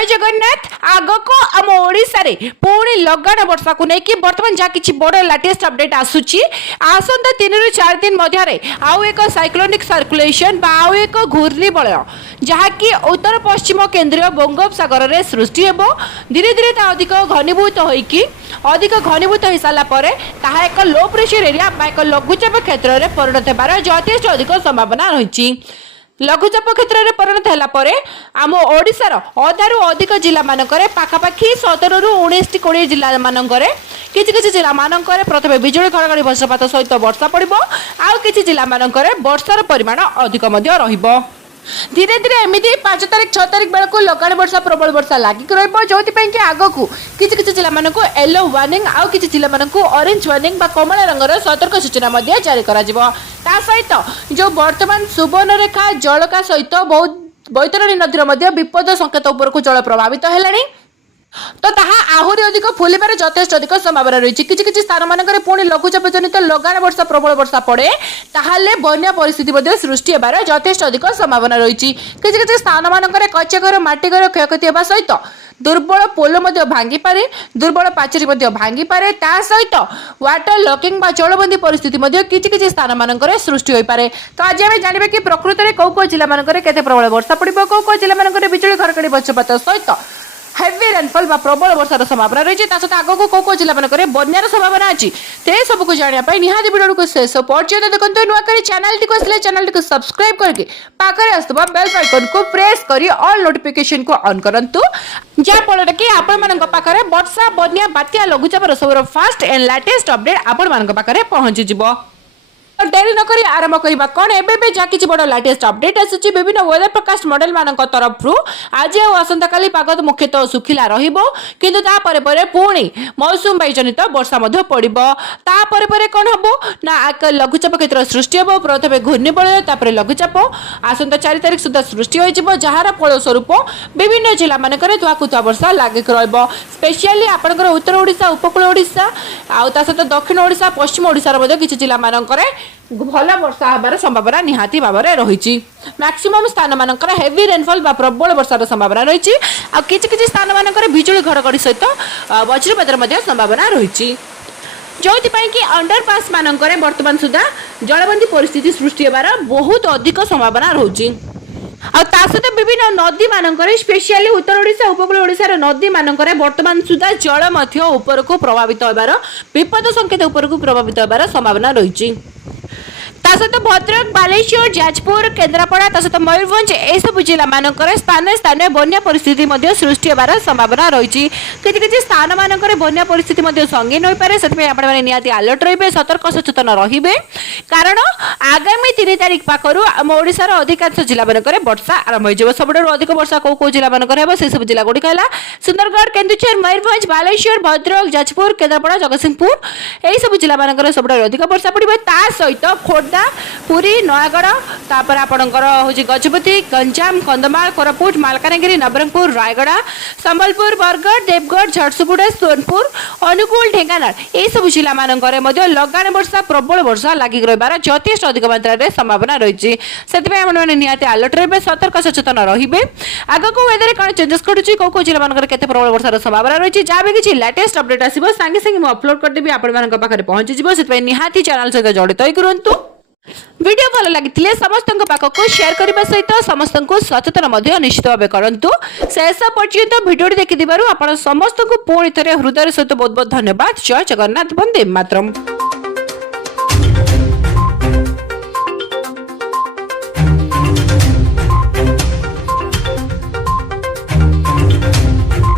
जय जगन्नाथ आग को आम ओडिशा रे पुणी लगाण वर्षा को लेकिन बर्तमान जहाँ किसी बड़ लेटेस्ट अपडेट आसूची आसंता 3 ରୁ 4 दिन मध्य आउ एक साइक्लोनिक सर्कुलेशन आउ एक घूर्णी बलय जहाँकि उत्तर पश्चिम केंद्रीय बंगोपसागर में सृष्टि हेब धीरे धीरे अधिक घनीभूत अधिक घनीभूत हो सारापर ताहा एक लो प्रेशर एरिया एक लघुचाप क्षेत्र में परिणत होबार यथेष्ट अधिक संभावना रही। लघुचाप क्षेत्र में परिणत होगापर आम ओडिशार अधारू अधिक जिला मानकरे पाखापाखि 17 ରୁ 19 20 जिला मानकरे किछि जिला मानकरे प्रथमे बिजुली घड़घड़ी वज्रपात सहित वर्षा पड़िबो आउ किछि जिला मानकरे वर्षार परिमाण अधिक मध्य रहिबो। धीरे धीरे एमती 5 तारिख 6 तारिख बेलू लगाण वर्षा प्रबल वर्षा लागिक रही आग को किसी जिला मानक येलो वार्निंग आउ किसी जिला मानक ऑरेंज वार्निंग बा कमला रंगर सतर्क सूचना जारी करा सहित जो वर्तमान सुवर्णरेखा जलका सहित बहुत बैतरणी नदी विपद संकेत उपरकू जल प्रभावित है तो ताहा आहुरी अधिक फुलिबार यथेष्ट अधिक संभावना रही। किसी स्थान मानक पुणी लघुचाप जनित लगाण वर्षा प्रबल वर्षा पड़े ताहले बन्या परिस्थिति सृष्टि होबार यथेष्ट अधिक संभावना रही। किसी स्थान मानक कच्चा घर माटी घर क्षयक्षति होगा सहित दुर्बल पोल भांगी पारे दुर्बल पाचेरी भांगी पारे ता सहित वाटर लॉकिंग बा जलबंदी परिस्थिति किसी स्थान मानक सृष्टि हो पारे। तो आज आम जानवे कि प्रकृत में कौ जिला मानक केते प्रबल वर्षा पड़ो कौ जिला मानक बिजुली घड़घड़ी वज्रपात सहित हेवी रेनफॉल बा प्रबल वर्षार संभावना रही है। आगे को कौ जिला मानक बन्यार संभावना अच्छी ते सबको जानापी निहाती वीडियो को शेष पर्यटन देखते नुआकर चैनल टी आसले चैनल टी सब्सक्राइब करके पाखरे आसुवा बेल आइकन को प्रेस करी ऑल नोटिफिकेशन को ऑन करंतु जहाँफल कि आपण मानक पाखरे वर्षा बन्या बात्या लघुचापर सबरो फास्ट एंड लेटेस्ट अपडेट आपण मानक पाखरे पहुंची जिवो। डेरी नक आरंभ करवा कौन एवं जहाँ किसी बड़ लेटेस्ट अपडेट आसूची विभिन्न वेदर प्रकाश मॉडल मान तरफ आज आसंता काली पाग मुख्यतः सुखिला किंतु पुणी मौसुम वायु जनित वर्षा पड़े कौन हम ना लघुचाप क्षेत्र सृष्टि हे प्रथम घूर्णिबलय तापर लघुचाप आसंता 4 तारिख सुधा सृष्टि हो जार फलस्वरूप विभिन्न जिला मानक धुआकुआ वर्षा लागिक स्पेशली आपंकर उत्तर ओडिशा उपकूल ओडिशा आउ सहित दक्षिण ओडिशा पश्चिम ओडिशार किसी जिला मानक भल वर्षा हबार संभावना निहाती भाव में रही। मैक्सिमम स्थान मानक हेवी रेनफॉल बा प्रबल वर्षार संभावना रही आ किछि स्थान मानक बिजुली घड़घड़ी सहित वज्रपातर संभावना रही जो कि अंडरपास मानक वर्तमान सुधा जलबंदी परिस्थिति सृष्टि होबार बहुत अधिक संभावना रही। सहित विभिन्न नदी मानक स्पेशली उत्तर ओडिशा उपकूल ओडिशार नदी मानक वर्तमान सुधा जल ऊपर को प्रभावित होबार विपद संकेत ऊपर को प्रभावित होबार संभावना रही। सहित भद्रक बालेश्वर जाजपुर केन्द्रापड़ा सहित मयूरभंज सब जिला मानक स्थान स्थान बन्या परिस्थिति सृष्टि होबार संभावना रही। किसी स्थान मानक बन्या परिस्थिति संगीन हो पारे से निहाती अलर्ट रे सतर्क सचेतन रे कारण आगामी 3 तारिख पाखु आम ओडिशार अधिकांश जिला मानक वर्षा आरंभ हो सब अधिक वर्षा कौ जिला मानक से सब जिला गुड़िक है सुंदरगढ़ केन्दुझर मयूरभंज बालेश्वर भद्रक जाजपुर केन्द्रापड़ा जगतसिंहपुर यही सब जिला मानक सब अधिक वर्षा पड़े सहित खोर्धा पुरी नयागढ़ तापर आपणकर हूँ गजपति गंजाम कंधमाल कोरापुट मालकानगिरी नवरंगपुर रायगढ़ संबलपुर बरगढ़ देवगढ़ झड़सुगुड़ा सोनपुर अनुगुल ढेंकानाल यह सब जिला मानक लगाण वर्षा प्रबल वर्षा लागिक रही यथेष्ट अधिक मात्रा संभावना रही से निहाती अलर्ट रे सतर्क सचेतन रे आगक वेदर कौन चेंजेस करुच्ची कौ जिला मानक केते प्रबल वर्षार संभावना रही जहाँ भी किसी लेटेस्ट अपडेट आसो सांगे सांगे अपलोड करदेवी आपण पाखे पहुंची से निहाती चैनल सहित जड़ित होइकरंतु वीडियो भल लगी समस्त पाखक शेयर करने सहित समस्त सचेतन निश्चित भाव करूँ शेष पर्यंत भिडियो देखि समस्त को पुणी थे हृदय सहित बहुत बहुत धन्यवाद। जय जगन्नाथ वंदे मातरम।